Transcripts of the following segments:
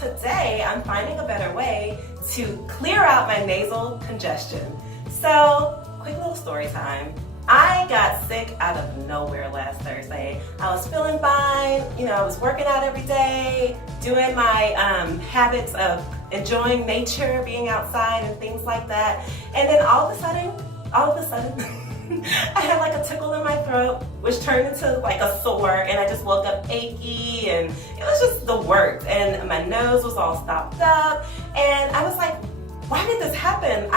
today I'm finding a better way to clear out my nasal congestion. So, quick little story time. I got sick out of nowhere last Thursday. I was feeling fine, I was working out every day, doing my habits of enjoying nature, being outside and things like that. And then all of a sudden, I had like a tickle in my throat, which turned into like a sore, and I just woke up achy, and it was just the works. And my nose was all stopped up, and I was like, why did this happen?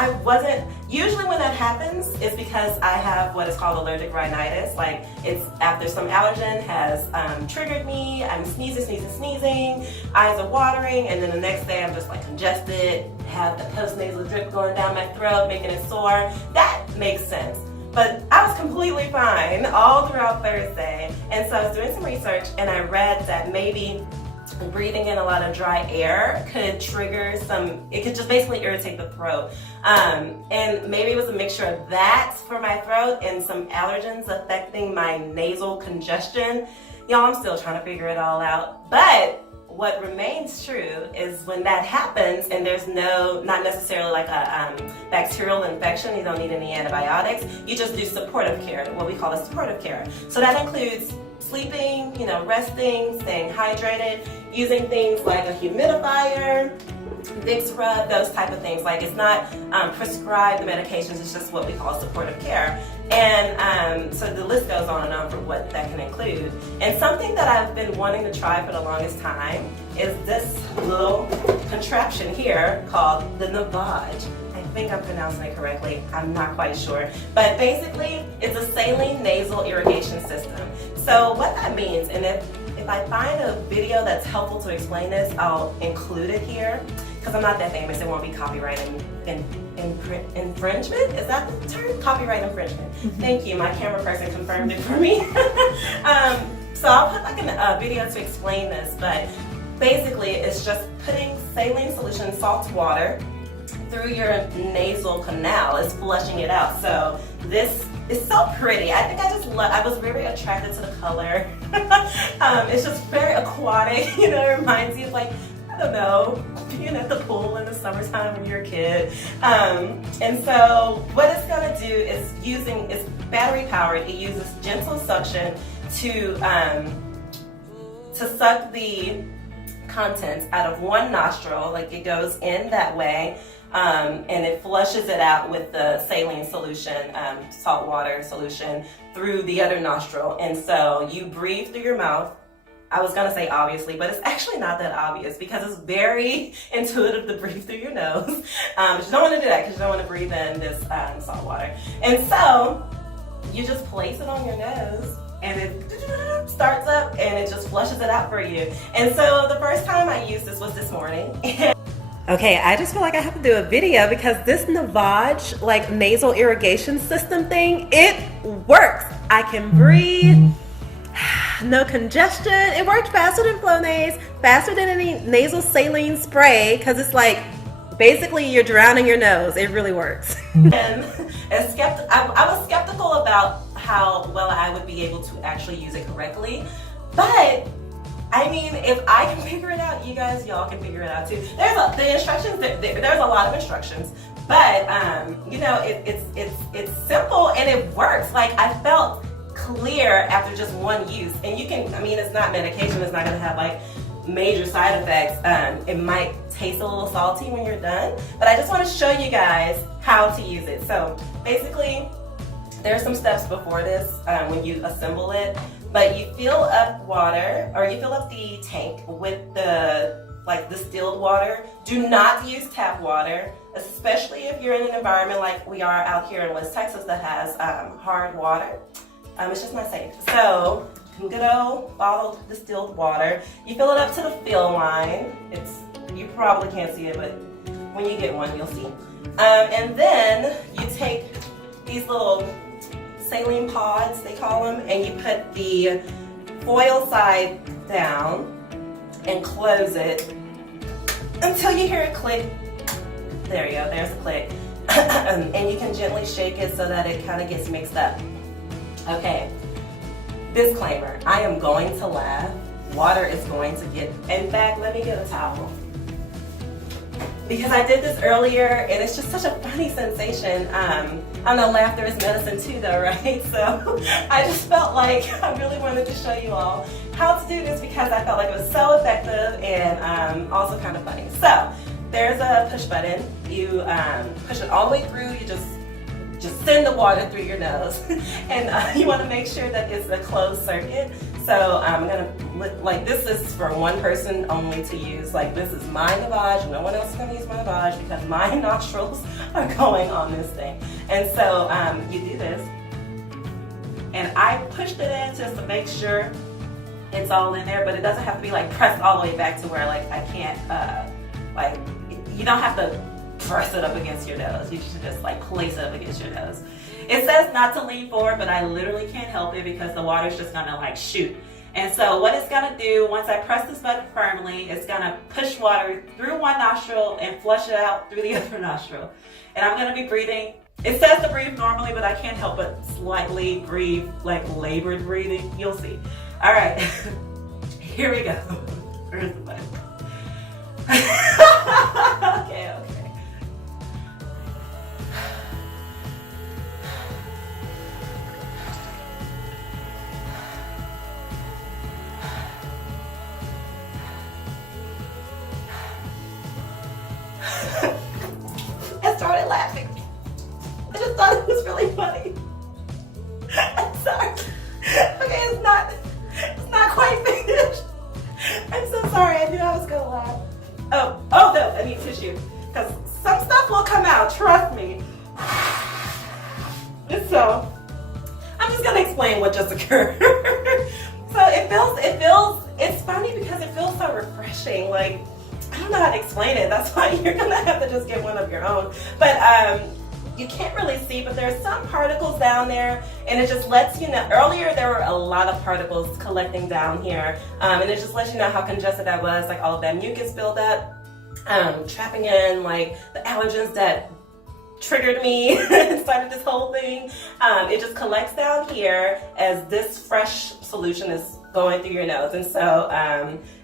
Usually when that happens, it's because I have what is called allergic rhinitis. Like, it's after some allergen has triggered me, I'm sneezing, eyes are watering, and then the next day I'm just like congested, have the postnasal drip going down my throat, making it sore. That makes sense. But I was completely fine all throughout Thursday. And so I was doing some research, and I read that maybe breathing in a lot of dry air could trigger it could just basically irritate the throat. And maybe it was a mixture of that for my throat and some allergens affecting my nasal congestion. Y'all, I'm still trying to figure it all out. But what remains true is when that happens and there's not necessarily like a bacterial infection, you don't need any antibiotics, you just do supportive care, what we call a supportive care. So that includes sleeping, resting, staying hydrated, using things like a humidifier, Vicks rub, those type of things. Like, it's not prescribed medications, it's just what we call supportive care. And so the list goes on and on for what that can include. And something that I've been wanting to try for the longest time is this little contraption here called the Navage. I think I'm pronouncing it correctly, I'm not quite sure. But basically, it's a saline nasal irrigation system. So what that means, and if I find a video that's helpful to explain this, I'll include it here, because I'm not that famous, it won't be copyright infringement? Is that the term? Copyright infringement. Thank you, my camera person confirmed it for me. So I'll put like a video to explain this, but basically it's just putting saline solution, salt water, through your nasal canal. It's flushing it out. So this is so pretty. I think I was very attracted to the color. It's just very aquatic, it reminds you of, like, I don't know, being at the pool in the summertime when you're a kid. And so what it's gonna do is it's battery powered. It uses gentle suction to suck the contents out of one nostril, like it goes in that way, and it flushes it out with the saline solution, salt water solution, through the other nostril. And so you breathe through your mouth. I was gonna say obviously, but it's actually not that obvious because it's very intuitive to breathe through your nose. But you don't wanna do that because you don't wanna breathe in this salt water. And so you just place it on your nose, and it starts up and it just flushes it out for you. And so the first time I used this was this morning. Okay, I just feel like I have to do a video because this Navage, like nasal irrigation system thing, it works. I can breathe, no congestion. It worked faster than Flonase, faster than any nasal saline spray, because it's like, basically you're drowning your nose. It really works. And I was skeptical about how well I would be able to actually use it correctly, but I mean, if I can figure it out, y'all can figure it out too. There's a lot of instructions, but it's simple and it works. Like, I felt clear after just one use, and it's not medication, it's not gonna have like major side effects. It might taste a little salty when you're done, but I just want to show you guys how to use it. So basically, there are some steps before this when you assemble it, but you fill up water, or you fill up the tank with the distilled water. Do not use tap water, especially if you're in an environment like we are out here in West Texas that has hard water. It's just not safe. So good old bottled distilled water. You fill it up to the fill line. You probably can't see it, but when you get one, you'll see. And then you take these little saline pods, they call them, and you put the foil side down and close it until you hear it click. There you go, there's a click. And you can gently shake it so that it kind of gets mixed up. Okay, disclaimer, I am going to laugh. Water is going to get, in fact, let me get a towel. because I did this earlier and it's just such a funny sensation. I know laughter is medicine too though, right? So I just felt like I really wanted to show you all how to do this because I felt like it was so effective and also kind of funny. So there's a push button. You push it all the way through. You just send the water through your nose. And you want to make sure that it's a closed circuit. So I'm gonna, like, this is for one person only to use. Like, this is my lavage. No one else is gonna use my lavage because my nostrils are going on this thing. And so you do this. And I pushed it in just to make sure it's all in there, but it doesn't have to be like pressed all the way back to where like I can't, like, you don't have to press it up against your nose. You should just like place it up against your nose. It says not to lean forward, but I literally can't help it because the water's just gonna like shoot. And so what it's gonna do, once I press this button firmly, it's gonna push water through one nostril and flush it out through the other nostril. And I'm gonna be breathing. It says to breathe normally, but I can't help but slightly breathe like labored breathing. You'll see. All right, here we go. Where's the button? Okay. I started laughing. I just thought it was really funny. I'm sorry. Okay, it's not quite finished. I'm so sorry. I knew I was gonna laugh. Oh no, I need tissue because some stuff will come out. Trust me. And so I'm just gonna explain what just occurred. So it's funny because it feels so refreshing. Like, I don't know how to explain it. That's why you're gonna have to just get one of your own. But you can't really see, but there's some particles down there, and it just lets you know. Earlier there were a lot of particles collecting down here, and it just lets you know how congested I was, like all of that mucus buildup, trapping in like the allergens that triggered me and started this whole thing. It just collects down here as this fresh solution is going through your nose. And so,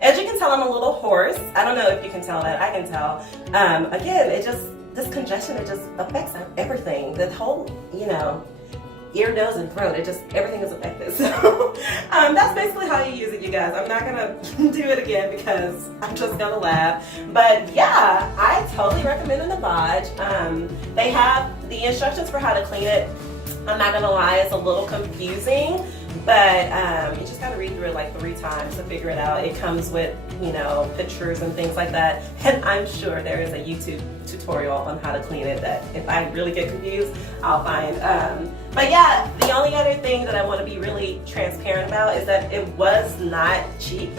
as you can tell, I'm a little hoarse. I don't know if you can tell that. I can tell. Again, this congestion, it just affects everything. The whole, ear, nose, and throat. Everything is affected. So, that's basically how you use it, you guys. I'm not gonna do it again because I'm just gonna laugh. But yeah, I totally recommend the lavage. They have the instructions for how to clean it. I'm not gonna lie, it's a little confusing, but you just gotta read through it like 3 times to figure it out. It comes with, pictures and things like that, and I'm sure there is a YouTube tutorial on how to clean it that if I really get confused, I'll find. But yeah, the only other thing that I want to be really transparent about is that it was not cheap.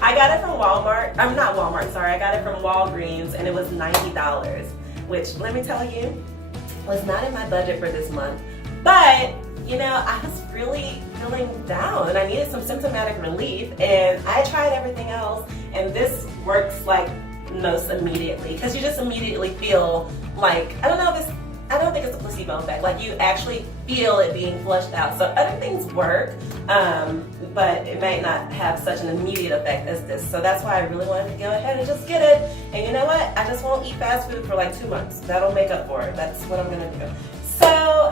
I got it from Walmart. I'm not Walmart, sorry. I got it from Walgreens, and it was $90, which, let me tell you, was not in my budget for this month. But, I was really feeling down and I needed some symptomatic relief, and I tried everything else, and this works like most immediately because you just immediately feel like, I don't think it's a placebo effect. Like, you actually feel it being flushed out. So other things work, but it might not have such an immediate effect as this. So that's why I really wanted to go ahead and just get it. And you know what? I just won't eat fast food for like 2 months. That'll make up for it. That's what I'm gonna do. So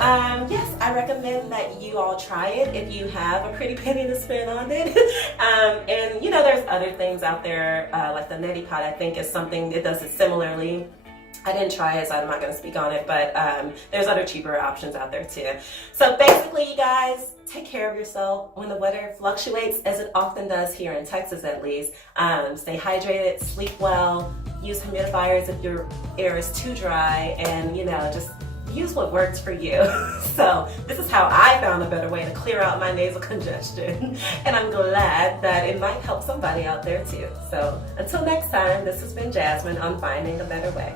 yes, I recommend that you all try it if you have a pretty penny to spend on it. And there's other things out there, like the neti pot, I think is something that does it similarly. I didn't try it, so I'm not going to speak on it, but there's other cheaper options out there too. So basically, you guys, take care of yourself when the weather fluctuates, as it often does here in Texas at least. Stay hydrated, sleep well, use humidifiers if your air is too dry, and just use what works for you. So this is how I found a better way to clear out my nasal congestion, and I'm glad that it might help somebody out there too. So until next time, this has been Jasmine on Finding a Better Way.